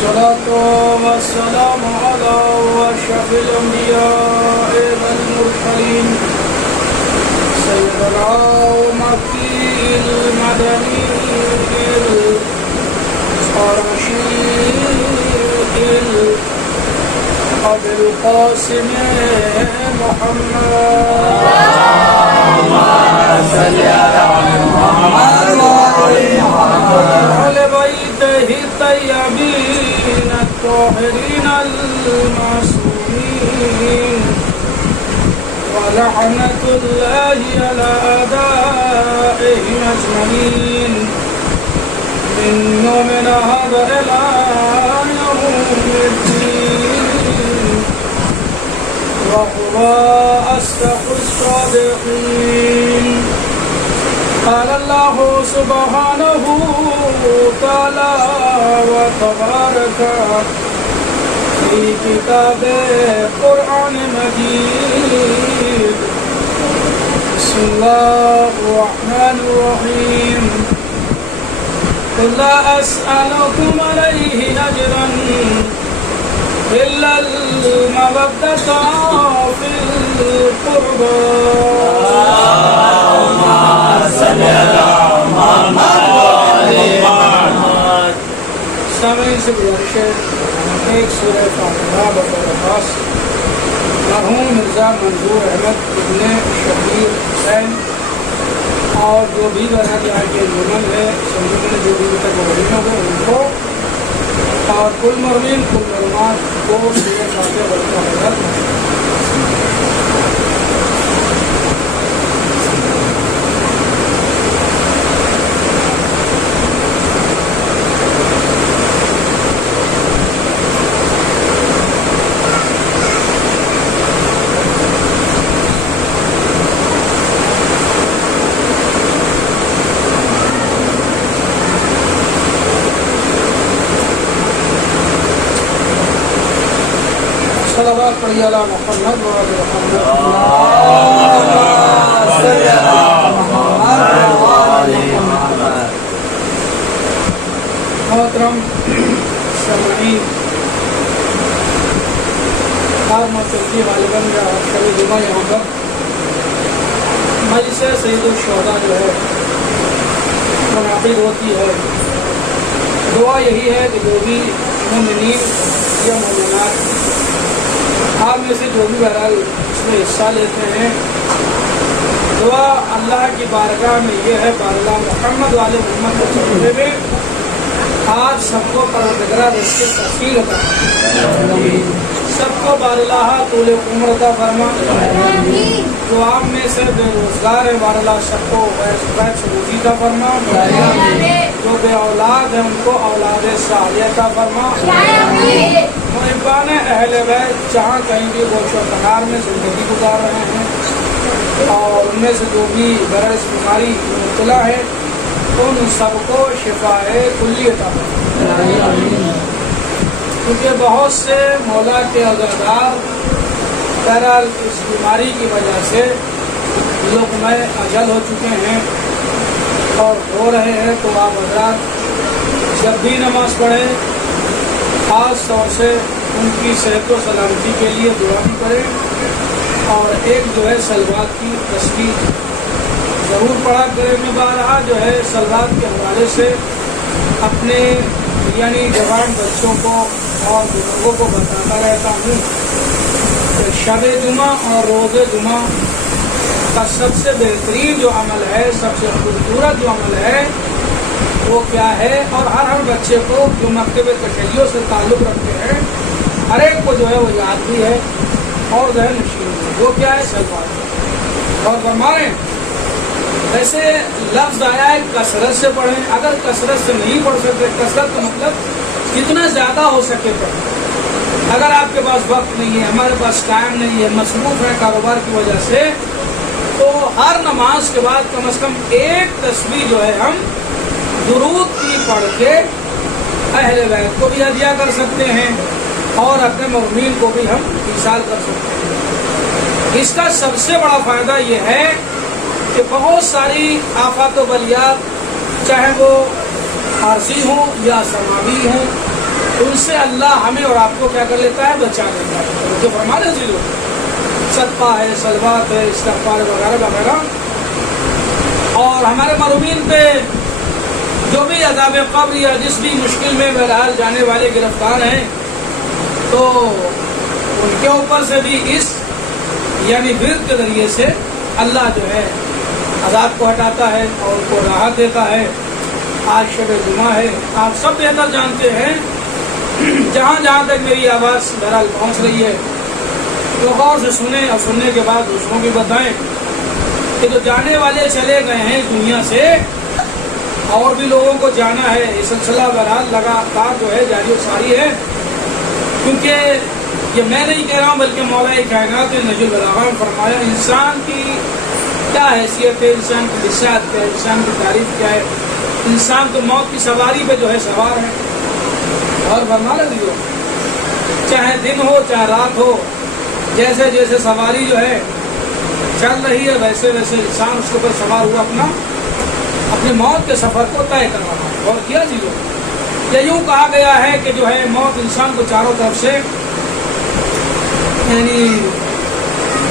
والصلاة والسلام على أشرف الأنبياء والمرسلين سيدنا ومكي المدني الرشيد أبي القاسم محمد صل على محمد وعلى بيته الطيبين الطاهرين المعصومين ولعنة الله على أعدائهم أجمعين من يومنا هذا إلى يوم الدين وهو أصدق الصادقين. قال الله سبحانه تعالى وتبارك في كتاب القرآن المجيد. بسم الله الرحمن الرحيم. قل لا أسألكم عليه أجرا إلا المودة في القربى. صل على محمد. سامعین سے گزارش ہے ایک سورہ فاتحہ بطور خاص مرحوم مرزا منظور احمد ابن شبیر حسین اور جو بھی بہرحال یہاں کے جرمن ہے سمجھنے میں جو بھی تک مرحوم ہو گئے ان کو اور کل مرمین کل مرمات کو سورہ فاتحہ بطور حضرت صلوات پڑھی علی محمد وعلی محمد. صل على محمد وعلى محمد. محترم سامعین، ہر مسجد غالباً یا شب جمعہ یہاں پر مجلس سید الشہداء جو ہے منعقد ہوتی ہے. دعا یہی ہے کہ جو بھی مومنین یا مومنات آپ میں سے جو بھی بہرحال اس میں حصہ لیتے ہیں، دعا اللہ کی بارگاہ میں یہ ہے بارگاہ محمد والے محمد کے چلتے میں آج سب کو پروردگار اس کے تفصیل عطا فرما، سب کو باراللہ طول عمر عطا فرما. جو آپ میں سے بے روزگار ہے باراللہ سب کو غیر روزی عطا فرما. جو بے اولاد ہیں ان کو اولاد صالحہ عطا فرما. محبان اہل بیت جہاں کہیں بھی گوشہ و کنار میں زندگی گزار رہے ہیں اور ان میں سے جو بھی غرض بیماری مبتلا ہے ان سب کو شفاء کلی عطا فرما. کیونکہ بہت سے مولا کے عزادار بہرحال اس بیماری کی وجہ سے لوگ میں اجل ہو چکے ہیں اور ہو رہے ہیں. تو آپ حضرات جب بھی نماز پڑھیں خاص طور سے ان کی صحت و سلامتی کے لیے دعا بھی کریں اور ایک جو ہے سلوات کی تصویر ضرور پڑھا کریں. میں بارہا جو ہے سلوات کے حوالے سے اپنے یعنی جوان بچوں کو اور بزرگوں کو بتاتا رہتا ہوں کہ شب جمعہ اور روز جمعہ کا سب سے بہترین جو عمل ہے، سب سے خوبصورت جو عمل ہے وہ کیا ہے، اور ہر بچے کو جو مکتب تشیع سے تعلق رکھتے ہیں ہر ایک کو جو ہے وہ یاد بھی ہے اور ذہن نشین ہے. وہ کیا ہے؟ سلوات. اور فرمائیں ایسے لفظ آیا ہے کثرت سے پڑھیں. اگر کثرت سے نہیں پڑھ سکتے، کثرت کا مطلب جتنا زیادہ ہو سکے پڑھیں. اگر آپ کے پاس وقت نہیں ہے، ہمارے پاس ٹائم نہیں ہے، مصروف ہے کاروبار کی وجہ سے، تو ہر نماز کے بعد کم از کم ایک تسبیح جو ہے ہم درود کی پڑھ کے اہل بیت کو بھی ہدیہ کر سکتے ہیں اور اپنے مرحومین کو بھی ہم ایصال کر سکتے ہیں. اس کا سب سے بڑا فائدہ یہ ہے کہ بہت ساری آفات و بلیات چاہے وہ عارضی ہوں یا سماوی ہوں ان سے اللہ ہمیں اور آپ کو کیا کر لیتا ہے؟ بچا لیتا ہے. جو فرمانے سے صدقہ ہے، سلوات ہے، استغفار وغیرہ وغیرہ. اور ہمارے مرحومین پہ جو بھی عذاب قبر یا جس بھی مشکل میں بہرحال جانے والے گرفتار ہیں، تو ان کے اوپر سے بھی اس یعنی ورد کے ذریعے سے اللہ جو ہے عذاب کو ہٹاتا ہے اور ان کو راحت دیتا ہے. آج شب جمعہ ہے، آپ سب بہتر جانتے ہیں. جہاں جہاں تک میری آواز بہرحال پہنچ رہی ہے تو غور سے سنیں اور سننے کے بعد دوسروں بھی بتائیں کہ جو جانے والے چلے گئے ہیں دنیا سے اور بھی لوگوں کو جانا ہے. یہ سلسلہ بہرحال لگاتار جو ہے جاری و ساری ہے، کیونکہ یہ میں نہیں کہہ رہا ہوں بلکہ مولا کائنات نے نہج البلاغہ میں فرمایا انسان کی کیا حیثیت ہے، انسان کی بشارت کیا ہے، انسان کی تعریف کیا ہے. انسان تو موت کی سواری پہ جو ہے سوار ہے. اور فرمایا دیو چاہے دن ہو چاہے رات ہو، جیسے جیسے سواری جو ہے چل رہی ہے ویسے ویسے انسان اس کے اوپر سوار ہوا اپنے موت کے سفر کو طے کر رہا ہے. اور کیا جی یہ یوں کہا گیا ہے کہ جو ہے موت انسان کو چاروں طرف سے یعنی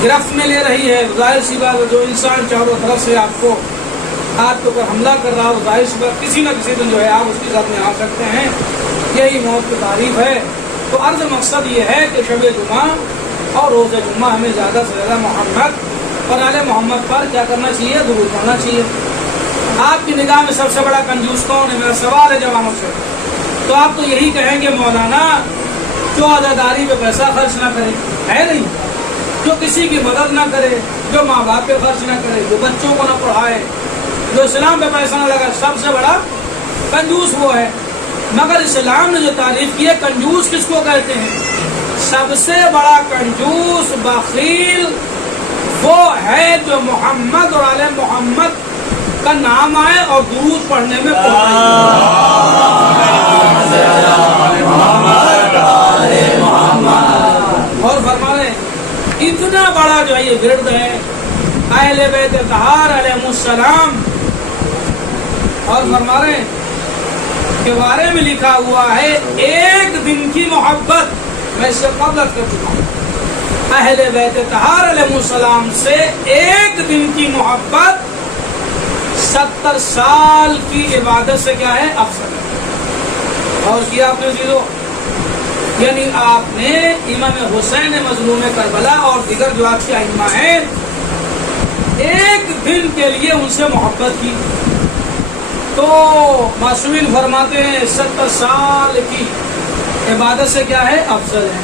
گرفت میں لے رہی ہے. ظاہر سی بات جو انسان چاروں طرف سے آپ کے اوپر حملہ کر رہا ہو، ظاہر سی بات کسی نہ کسی دن جو ہے آپ اس کے ساتھ میں آ سکتے ہیں. یہی موت کی تعریف ہے. تو عرض مقصد یہ ہے کہ شب جمعہ اور روز جمعہ ہمیں زیادہ سے زیادہ محمد اور آل محمد پر کیا کرنا چاہیے؟ درود پڑھنا چاہیے. آپ کی نگاہ میں سب سے بڑا کنجوس کون ہے؟ میرا سوال ہے جوانوں سے. تو آپ تو یہی کہیں گے مولانا جو عزاداری پہ پیسہ خرچ نہ کرے، ہے نہیں، جو کسی کی مدد نہ کرے، جو ماں باپ پہ خرچ نہ کرے، جو بچوں کو نہ پڑھائے، جو اسلام پہ پیسہ نہ لگائے، سب سے بڑا کنجوس وہ ہے. مگر اسلام نے جو تعریف کی ہے کنجوس کس کو کہتے ہیں؟ سب سے بڑا کنجوس بخیل وہ ہے جو محمد اور آل محمد کا نام آئے اور درود پڑھنے میں اور فرمائے اتنا بڑا جو ہے یہ ورد ہے اہل بیت طہار علیہ السلام. اور فرمائے کے بارے میں لکھا ہوا ہے ایک دن کی محبت، میں اس سے قبل کر چکا ہوں، اہل بیت طہار علیہ السلام سے ایک دن کی محبت 70 سال کی عبادت سے کیا ہے؟ افضل ہے. اور کیا آپ نے چیزوں یعنی آپ نے امام حسین مظلوم کربلا اور دیگر جو آپ کے ائمہ ہیں ایک دن کے لیے ان سے محبت کی. تو معصومین فرماتے ہیں 70 سال کی عبادت سے کیا ہے؟ افضل ہے.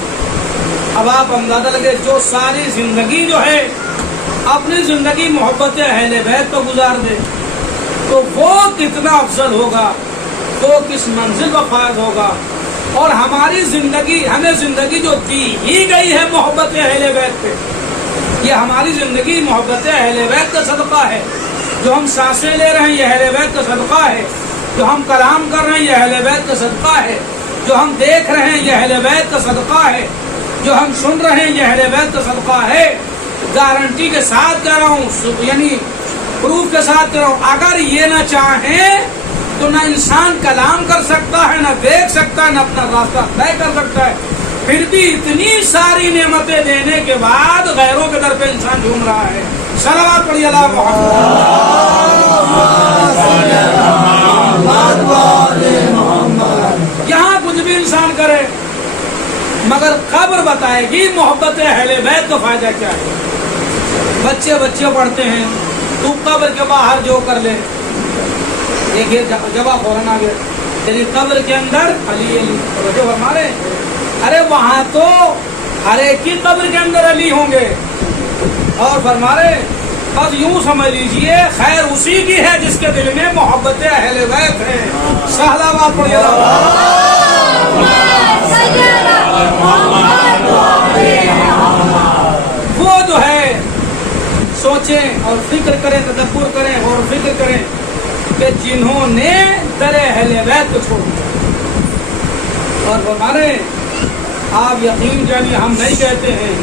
اب آپ اندازہ لگے جو ساری زندگی جو ہے اپنی زندگی محبت اہل بیت تو گزار دے تو وہ کتنا افضل ہوگا، وہ کس منزل پر فائز ہوگا. اور ہماری زندگی ہمیں زندگی جو دی ہی گئی ہے محبت اہل بیت پہ، یہ ہماری زندگی محبت اہل بیت کا صدقہ ہے. جو ہم سانسیں لے رہے ہیں یہ اہل بیت کا صدقہ ہے، جو ہم کلام کر رہے ہیں یہ اہل بیت کا صدقہ ہے، جو ہم دیکھ رہے ہیں یہ اہل بیت کا صدقہ ہے، جو ہم سن رہے ہیں یہ اہل بیت کا صدقہ ہے. گارنٹی کے ساتھ کہہ رہا ہوں، یعنی پروف کے ساتھ کہہ رہا ہوں، اگر یہ نہ چاہیں تو نہ انسان کلام کر سکتا ہے، نہ دیکھ سکتا ہے، نہ اپنا راستہ طے کر سکتا ہے. پھر بھی اتنی ساری نعمتیں دینے کے بعد غیروں کے در پہ انسان جھوم رہا ہے. صلوات پڑھیے اللہ محمد. یہاں کچھ بھی انسان کرے مگر قبر بتائے گی محبت اہل بیت کا فائدہ کیا ہے. بچے پڑھتے ہیں، تو قبر کے باہر جو کر لے، دیکھیے جواب فوراً آ گیا، یعنی قبر کے اندر علی علی جو ہمارے، ارے وہاں تو ہر ایک کی قبر کے اندر علی ہوں گے. اور فرما رہے بس یوں سمجھ لیجئے خیر اسی کی ہے جس کے دل میں محبت اہل بیت ہے. سہلا بات پڑھیے وہ جو ہے سوچیں اور فکر کریں، تدبر کریں اور فکر کریں کہ جنہوں نے در اہل بیت کو چھوڑ دیا. اور ہمارے آپ یقین جانیے ہم نہیں کہتے ہیں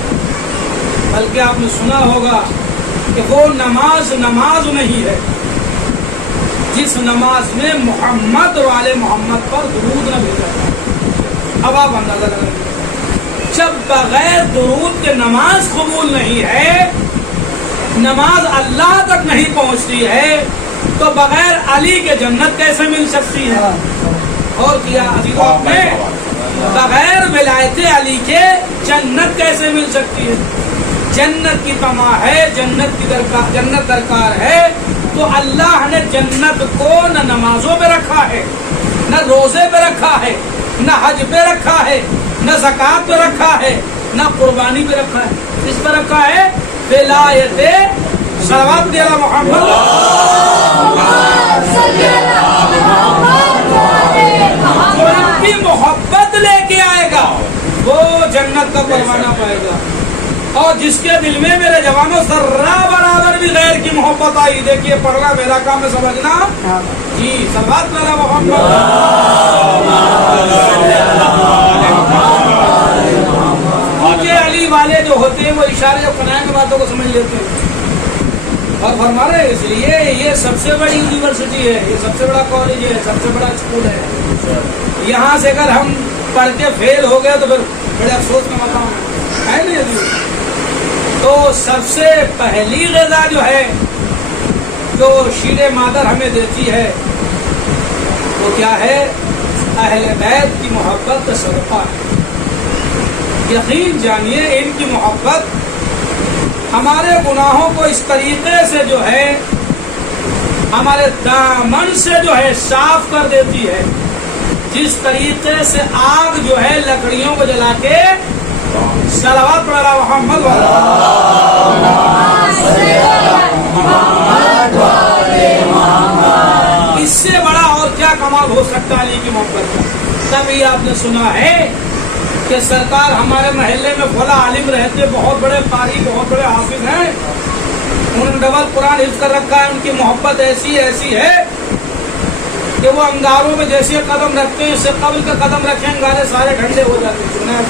بلکہ آپ نے سنا ہوگا کہ وہ نماز نہیں ہے جس نماز میں محمد اور آل محمد پر درود نہ بھیجا جائے. اب آپ اندازہ لگائیں، جب بغیر درود کے نماز قبول نہیں ہے، نماز اللہ تک نہیں پہنچتی ہے، تو بغیر علی کے جنت کیسے مل سکتی ہے؟ اور کیا عزیزوں آپ نے بغیر ولایت علی کے جنت کیسے مل سکتی ہے؟ جنت کی طمع ہے، جنت درکار ہے، تو اللہ نے جنت کو نہ نمازوں پہ رکھا ہے، نہ روزے پہ رکھا ہے، نہ حج پہ رکھا ہے، نہ زکوٰۃ پہ رکھا ہے، نہ قربانی پہ رکھا ہے، اس پہ رکھا ہے ولایت صلوات علی محمد۔ جو ان کی محبت لے کے آئے گا وہ جنت کا پروانہ پائے گا، اور جس کے دل میں میرے جوانوں ذرہ برابر بھی غیر کی محبت آئی، دیکھیے پڑھنا میرا کام ہے سمجھنا جی، صلوات علی محمد۔ کیونکہ علی والے جو ہوتے ہیں وہ اشارے اور کنائے کی باتوں کو سمجھ لیتے ہیں اور فرما رہے ہیں، اس لیے یہ سب سے بڑی یونیورسٹی ہے، یہ سب سے بڑا کالج ہے، سب سے بڑا اسکول ہے، یہاں سے اگر ہم پڑھ کے فیل ہو گئے تو پھر بڑے افسوس کا مقام ہے نہیں ابھی۔ تو سب سے پہلی غذا جو ہے جو شیر مادر ہمیں دیتی ہے وہ کیا ہے؟ اہل بیت کی محبت کا صدقہ ہے۔ یقین جانیے ان کی محبت ہمارے گناہوں کو اس طریقے سے جو ہے ہمارے دامن سے جو ہے صاف کر دیتی ہے، جس طریقے سے آگ جو ہے لکڑیوں کو جلا کے صلوات پر علی محمد۔ اس سے بڑا اور کیا کمال ہو سکتا ہے علی کی محبت کا؟ تبھی آپ نے سنا ہے کہ سرکار ہمارے محلے میں بھولا عالم رہتے، بہت بڑے قاری، بہت بڑے حافظ ہیں، انہوں نے ڈبل قرآن حفظ کر رکھا ہے، ان کی محبت ایسی ہے کہ وہ انگاروں میں جیسے قدم رکھتے ہیں، اس سے قبل کا قدم رکھیں انگارے سارے ٹھنڈے ہو جاتے ہیں۔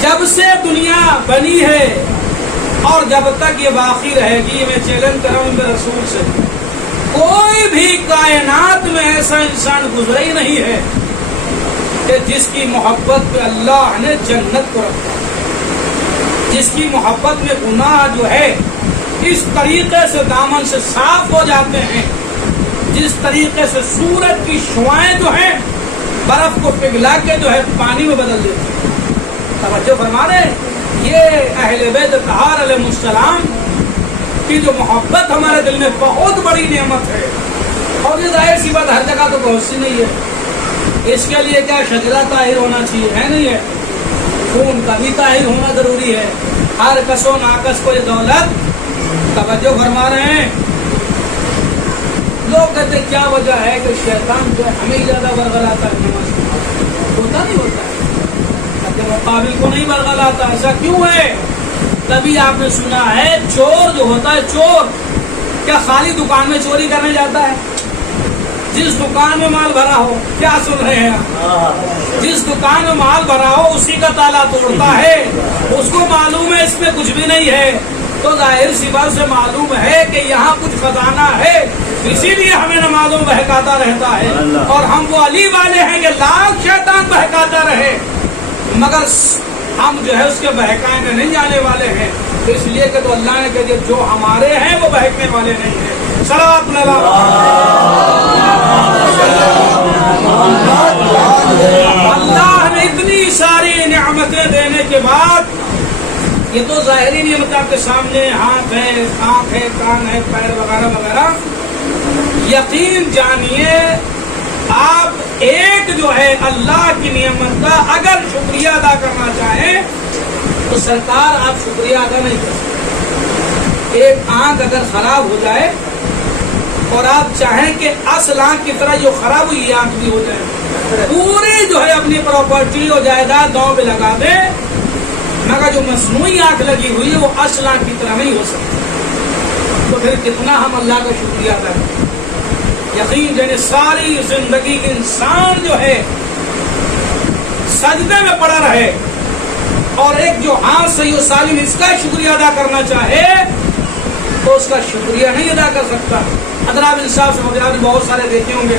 جب سے دنیا بنی ہے اور جب تک یہ باقی رہے گی، میں چیلنج کر رہا ہوں میرے رسول سے، کوئی بھی کائنات میں ایسا انسان گزرا ہی نہیں ہے کہ جس کی محبت پہ اللہ نے جنت کو رکھا، جس کی محبت میں گناہ جو ہے اس طریقے سے دامن سے صاف ہو جاتے ہیں، جس طریقے سے سورج کی شعاعیں جو ہیں برف کو پگھلا کے جو ہے پانی میں بدل دیتی ہیں۔ توجہ فرما رہے ہیں، یہ اہل بیت طہار علیہ السلام کی جو محبت ہمارے دل میں بہت بڑی نعمت ہے، اور یہ ظاہر سی بات ہر جگہ تو بہت سی نہیں ہے۔ اس کے لیے کیا شجرہ طاہر ہونا چاہیے، ہے نہیں ہے؟ خون کا بھی طاہر ہونا ضروری ہے۔ ہر کس و ناقص کو یہ دولت، توجہ فرما رہے ہیں، لوگ کہتے کیا وجہ ہے کہ شیطان جو ہے ہمیں زیادہ برگلاتا ہے، نماز ہوتا نہیں ہوتا ہے، مقابل کو نہیں برگلاتا، ایسا کیوں ہے؟ تبھی آپ نے سنا ہے چور جو ہوتا ہے، چور کیا خالی دکان میں چوری کرنے جاتا ہے؟ جس دکان میں مال بھرا ہو، کیا سن رہے ہیں، جس دکان میں مال بھرا ہو اسی کا تالا توڑتا ہے، اس کو معلوم ہے اس میں کچھ بھی نہیں ہے، تو ظاہر سی بات سے معلوم ہے کہ یہاں کچھ خزانہ ہے، اسی لیے ہمیں نمازوں میں بہکاتا رہتا ہے، اور ہم وہ علی والے ہیں کہ لاکھ شیطان بہکاتا رہے مگر ہم جو ہے اس کے بہکانے میں نہیں جانے والے ہیں، اس لیے کہ تو اللہ نے کہہ دیا جو ہمارے ہیں وہ بہکنے والے نہیں ہیں۔ صلوات اللہ، اللہ نے اتنی ساری نعمتیں دینے کے بعد، یہ تو ظاہری نعمت آپ کے سامنے، ہاتھ ہے، آنکھ ہے، کان ہے، پیر وغیرہ وغیرہ، یقین جانیے آپ ایک جو ہے اللہ کی نعمت کا اگر شکریہ ادا کرنا چاہیں تو سرکار آپ شکریہ ادا نہیں کر سکتے۔ ایک آنکھ اگر خراب ہو جائے اور آپ چاہیں کہ اصل آنکھ کی طرح جو خراب ہوئی آنکھ بھی ہو جائے، پوری جو ہے اپنی پراپرٹی اور جائیداد داؤں پہ لگا دے، مگر جو مصنوعی آنکھ لگی ہوئی ہے وہ اصل آنکھ کی طرح نہیں ہو سکتی، تو پھر کتنا ہم اللہ کا شکریہ ادا کریں۔ یقین جانے ساری زندگی انسان جو ہے سجدے میں پڑا رہے اور ایک جو ہاتھ صحیح و سالم اس کا شکریہ ادا کرنا چاہے تو اس کا شکریہ نہیں ادا کر سکتا۔ حضرات انصاف سے مجھے بہت سارے دیکھے ہوں گے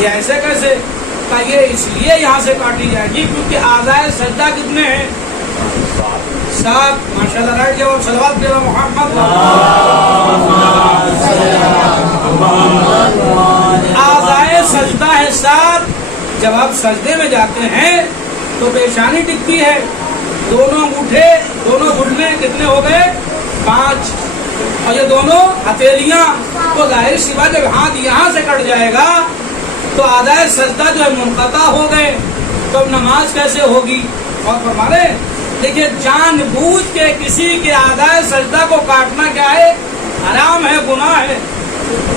یہ ایسے کیسے؟ کہ یہ اس لیے یہاں سے کاٹی جائے گی کیونکہ اعضائے سجدہ کتنے ہیں؟ 7. ماشاء اللہ، رائٹ جواب. صلوات پڑھو محمد. اعضائے سجدہ ہے 7. جب آپ سجدے میں جاتے ہیں تو پیشانی ٹکتی ہے، دونوں انگوٹھے، دونوں گھٹنے کتنے ہو گئے؟ 5. اور یہ دونوں ہتھیلیاں. تو ظاہر سی بات جب ہاتھ یہاں سے کٹ جائے گا تو اعضائے سجدہ جو ہے منقطع ہو گئے، تو اب نماز کیسے ہوگی؟ اور فرما رہے ہیں دیکھیے، جان بوجھ کے کسی کے اعضائے سجدہ کو کاٹنا کیا ہے؟ حرام ہے، گناہ ہے.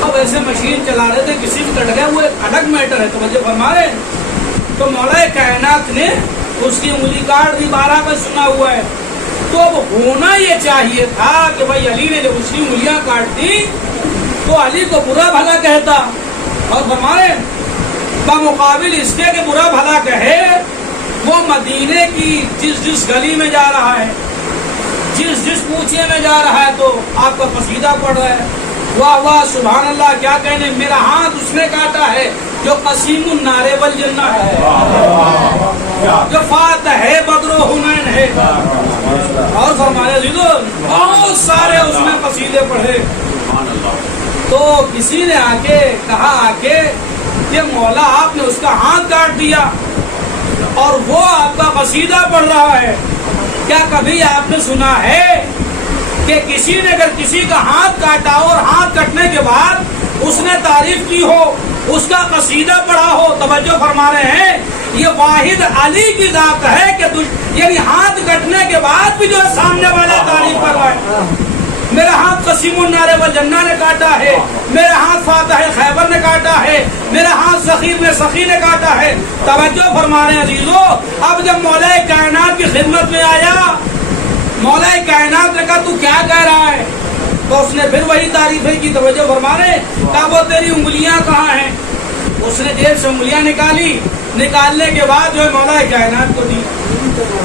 اب ایسے مشین چلا رہے تھے، کسی کو کٹ گیا، وہ ایک الگ میٹر ہے. تو مجھے فرما رہے ہیں تو مولا کائنات نے اس کی انگلی کاٹ دی، 12 پہ سنا ہوا ہے. تو اب ہونا یہ چاہیے تھا کہ بھائی علی نے جب اس کی انگلیاں کاٹ دی تو علی کو برا بھلا کہتا، اور فرما رہے ہیں بمقابل اس کے کہ برا بھلا کہے، وہ مدینے کی جس گلی میں جا رہا ہے، جس کوچے میں جا رہا ہے تو آپ کا قصیدہ پڑھ رہا ہے، واہ واہ سبحان اللہ، کیا کہنے، میرا ہاتھ اس نے کاٹا ہے جو قسیم النار والجنہ ہے، جو فاتح ہے بدر و حنین ہے. اور فرمایا عزیزو بہت سارے اس میں قصیدے پڑھے. تو کسی نے آ کے کہ مولا آپ نے اس کا ہاتھ کاٹ دیا اور وہ آپ کا قصیدہ پڑھ رہا ہے. کیا کبھی آپ نے سنا ہے کہ کسی نے اگر کسی کا ہاتھ کاٹا اور ہاتھ کٹنے کے بعد اس نے تعریف کی ہو، اس کا قصیدہ پڑھا ہو؟ توجہ فرما رہے ہیں یہ واحد علی کی ذات ہے کہ یعنی ہاتھ کٹنے کے بعد بھی جو ہے سامنے والا تعریف کر رہا ہے. میرا ہاتھ قسیم النار والجنہ نے کاٹا ہے، میرا ہاتھ فاتح خیبر نے کاٹا ہے، میرا ہاتھ ذخیر میں سخی نے کاٹا ہے. توجہ فرما رہے ہیں عزیزو. اب جب مولا کائنات کی خدمت میں آیا، مولا کائنات نے کہا تو کیا کہہ رہا ہے؟ تو اس نے پھر وہی تعریفیں کی. توجہ فرما رہے ہیں کہا وہ تیری انگلیاں کہاں ہیں؟ اس نے جیب سے انگلیاں نکالی، نکالنے کے بعد جو ہے مولا کائنات کو دی.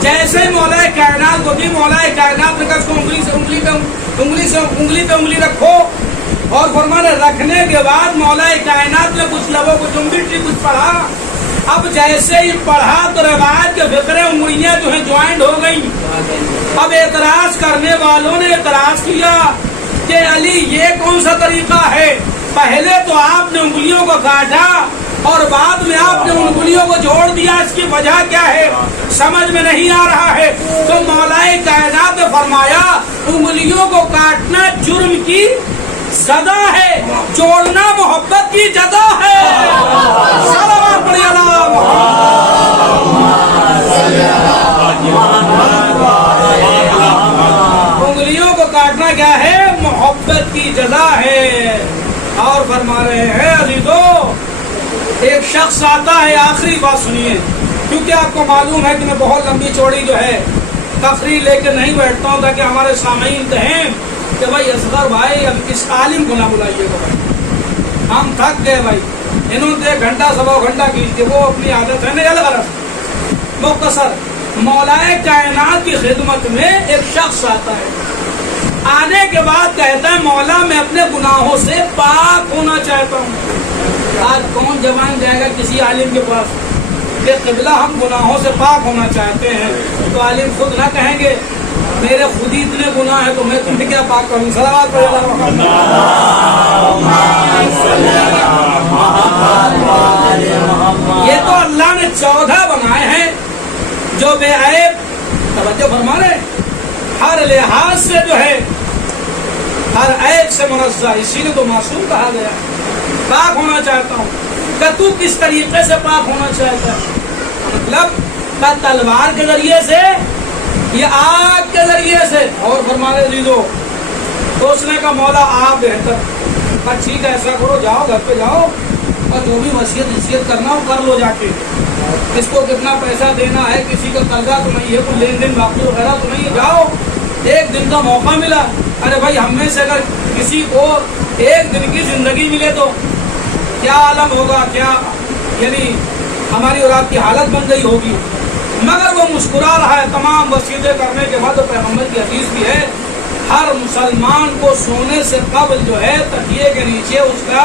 جیسے مولا کائنات کو دی، مولا کائنات نے کہا اس کو انگلی پہ انگلی رکھو. اور فرمانے رکھنے کے بعد مولا کائنات نے کچھ لبوں کو چنگی کچھ پڑھا. اب جیسے ہی پڑھا تو روایت کے فکرے انگلیاں جو ہیں جوائنٹ ہو گئی. اب اعتراض کرنے والوں نے اعتراض کیا کہ علی یہ کون سا طریقہ ہے؟ پہلے تو آپ نے انگلیوں کو کاٹا اور بعد میں آپ نے انگلیوں کو جوڑ دیا، اس کی وجہ کیا ہے؟ سمجھ میں نہیں آ رہا ہے. تو مولا کائنات نے فرمایا انگلیوں کو کاٹنا جرم کی سزا ہے، جوڑنا محبت کی جزا ہے. صلوات پڑھیے اللہ انگلیوں کو کاٹنا کیا ہے؟ محبت کی جزا ہے. اور فرما رہے ہیں عزیزو ایک شخص آتا ہے، آخری بات سنیے کیونکہ آپ کو معلوم ہے کہ میں بہت لمبی چوڑی جو ہے تقریر لے کے نہیں بیٹھتا ہوں تاکہ ہمارے سامعین کہیں کہ بھائی اصغر بھائی اب اس عالم کو نہ بلائیے گا، بھائی ہم تھک گئے، بھائی انہوں نے 1 گھنٹہ سوا گھنٹہ کھینچ کے وہ اپنی عادت ہے نہیں الگ. مختصر مولا کائنات کی خدمت میں ایک شخص آتا ہے، آنے کے بعد کہتا ہے مولا میں اپنے گناہوں سے پاک ہونا چاہتا ہوں. آج کون جوان جائے گا کسی عالم کے پاس کہ قبلہ ہم گناہوں سے پاک ہونا چاہتے ہیں؟ تو عالم خود نہ کہیں گے میرے خود ہی اتنے گناہ ہیں تو میں تمہیں کیا پاک کروں؟ صلوات پڑھو یہ تو اللہ نے 14 بنائے ہیں جو بے عیب. توجہ فرما رہے ہر لحاظ سے جو ہے ہر عیب سے منزہ، اسی لیے تو معصوم کہا گیا. پاک ہونا چاہتا ہوں. کہ تو کس طریقے سے پاک ہونا چاہتا ہے؟ مطلب تلوار کے ذریعے سے یا آگ کے ذریعے سے؟ اور فرمانے عزیزو تو اس نے کہا مولا آپ بہتر. ٹھیک ہے ایسا کرو، جاؤ گھر پہ جاؤ اور جو بھی وصیت کرنا ہو کر لو جا کے. کس کو کتنا پیسہ دینا ہے، کسی کا قرضہ تو نہیں ہے، کوئی لین دین باقی وغیرہ تو نہیں ہے، جاؤ 1 دن کا موقع ملا. ارے بھائی ہم میں سے اگر کسی کو 1 دن کی زندگی ملے تو کیا عالم ہوگا، کیا یعنی ہماری اور آپ کی حالت بن گئی ہوگی. مگر وہ مسکرا رہا ہے. تمام وصیتیں کرنے کے بعد پیغمبر کی حدیث بھی ہے ہر مسلمان کو سونے سے قبل جو ہے تکیے کے نیچے اس کا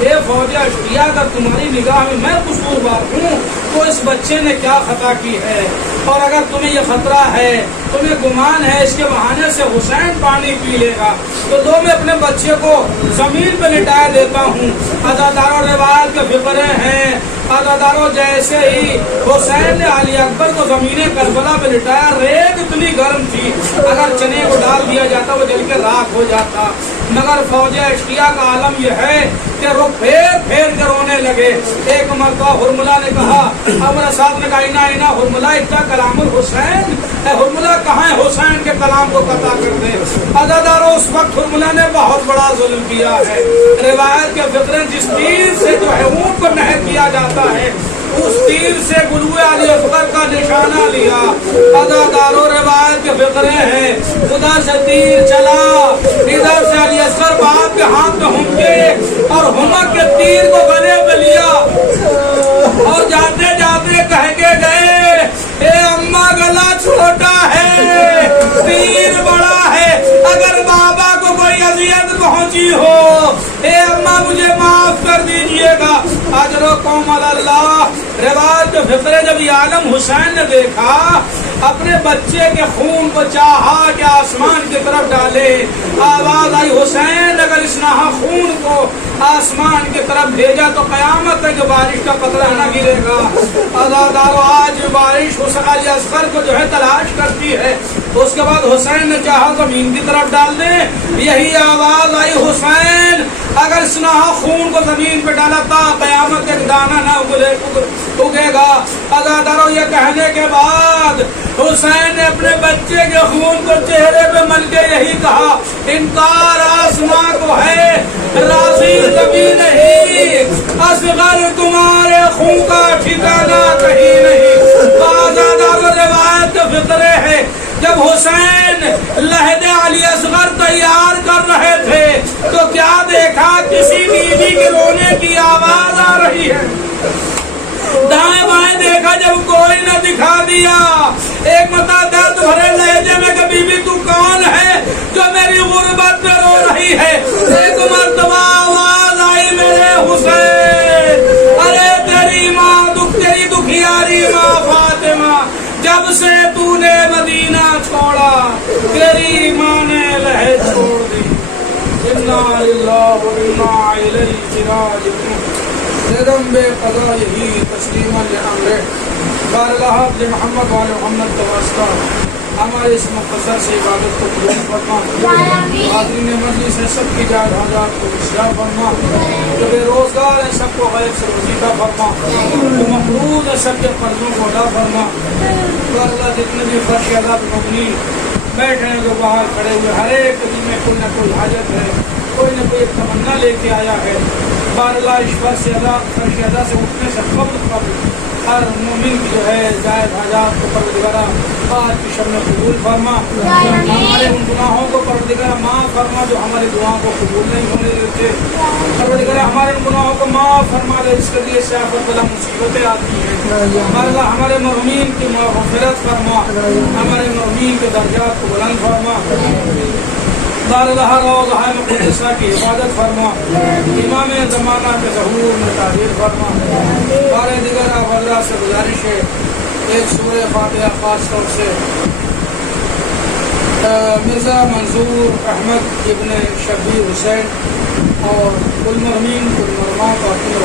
اے فوج اشقیا، اگر تمہاری نگاہ میں قصوروار ہوں تو اس بچے نے کیا خطا کی ہے؟ اور اگر تمہیں یہ خطرہ ہے، تمہیں گمان ہے اس کے بہانے سے حسین پانی پی لے گا، تو دو میں اپنے بچے کو زمین پہ لٹایا دیتا ہوں۔ عزاداروں روایت کے فقرے ہیں، عزاداروں جیسے ہی حسین نے علی اکبر کو زمین کربلا پہ لٹایا، ریت اتنی گرم تھی اگر چنے کو ڈال دیا جاتا وہ جل کے راکھ ہو جاتا، مگر فوج اشقیا کا عالم یہ ہے کہ رخ پھیر پھیر کے رونے لگے۔ ایک مرتبہ ہرملہ نے کہا، امر صاحب نے کہا اینا اینا ہرملہ اتنا کلام الحسین، اے ہرملہ کہاں ہے حسین کے کلام کو قطع کر دے۔ عزاداروں اس وقت ہرملہ نے بہت بڑا ظلم کیا ہے۔ روایت کے فقرے جس تیر سے جو ہے اونٹ کو نہر کیا جاتا ہے، اس تیر سے گلوے علی اصغر کا نشانہ لیا۔ عزاداروں روایت کے فقرے ہیں، خدا سے تیر چلا، ادھر سے علی اصغر باپ کے ہاتھ میں ہمکے اور ہمک کے تیر کو گلے میں لیا اور جاتے جاتے کہہ کے گئے، اے اماں گلا چھوٹا ہے، تیر بڑا ہے، اگر بابا کو کوئی اذیت پہنچی ہو، اے اماں مجھے معاف کر دیجئے گا، اجرکم اللہ۔ روایت کے فقرے جب یہ عالم حسین نے دیکھا، اپنے بچے کے خون کو چاہا کہ آسمان کی طرف ڈالے، آواز آئی حسین اگر اس ناحق خون کو آسمان کی طرف بھیجا تو قیامت ہے کہ بارش کا قطرہ نہ گرے گا۔ عزاداروں آج بارش حسین علی اصغر کو جو ہے تلاش کرتی ہے، اس کے بعد حسین نے چاہا زمین کی طرف ڈال دے، یہی آواز آئی حسین اگر اس ناحق خون کو زمین پہ ڈالا تا قیامت ایک دانہ نہ اگے گا۔ عزاداروں یہ کہنے کے بعد حسین نے اپنے بچے کے خون کو چہرے پہ مل کے یہی کہا، انکار آسماں کو ہے، راضی کبھی نہیں، اصغر تمہارے خون کا ٹھکانہ کہیں نہیں۔ عزاداروں روایت کے فقرے ہے، جب حسین لہد علی اصغر تیار کر رہے تھے تو کیا دیکھا، کسی بیوی کے رونے کی آواز آ رہی ہے، دائیں بائیں دیکھا جب کوئی نہ دکھا دیا، ایک مرتبہ درد بھرے لہجے میں کہ بی بی تو کون ہے جو میری غربت میں رو رہی ہے، ایک مرتبہ آواز آئی میرے حسین، ارے تیری ماں تیری دکھیاری ماں فاطمہ جب سے تو نے مدینہ چھوڑا تیری ماں نے لہج چھوڑ دی، انا للہ و انا الیہ راجعون۔ ندم بے قضا یہی تسلیما لامرہ، بارگاہ محمد وآل محمد کا واسطہ ہمارے اس مختصر سے عبادت کو قبول فرما، حاضرین مجلس ہے سب کی جائز حاجات کو اصلاح فرما، جو بے روزگار ہے سب کو غیب سے وظیفہ فرما، جو مقروض ہے سب کے قرضوں کو ادا فرما۔ اللہ جتنے بھی فرش عذاب مبنی بیٹھے ہیں جو باہر کھڑے ہوئے، ہر ایک دل میں کوئی نہ کوئی حاجت ہے، کوئی نہ کوئی تمنا لے کے آیا ہے، بارگاہ فرش ادا سے اٹھنے سے قبل ہر مومن کی جو ہے جائز حاجات کو پروردگارہ آج کی شب میں قبول فرما، ہمارے ان گناہوں کو پروردگارہ معاف فرما جو ہماری دعاؤں کو قبول نہیں ہونے دیتے، پروردگارہ ہمارے ان گناہوں کو معاف فرما دے اس کے لیے سے آفت بلا مصیبتیں آتی ہیں، اللہ ہمارے مرحومین کی مغفرت فرما، ہمارے مرحومین کے درجات کو بلند فرما، بارگاہ روضہ مقدسہ کی حفاظت فرما، امام زمانہ کے ظہور میں تعبیر فرما۔ بارے دیگر آپ حضرات سے گزارش ہے، ایک سورہ فاتحہ خاص طور سے مرزا منظور احمد ابن شبیر حسین اور کل مرحومین کو سورہ فاتحہ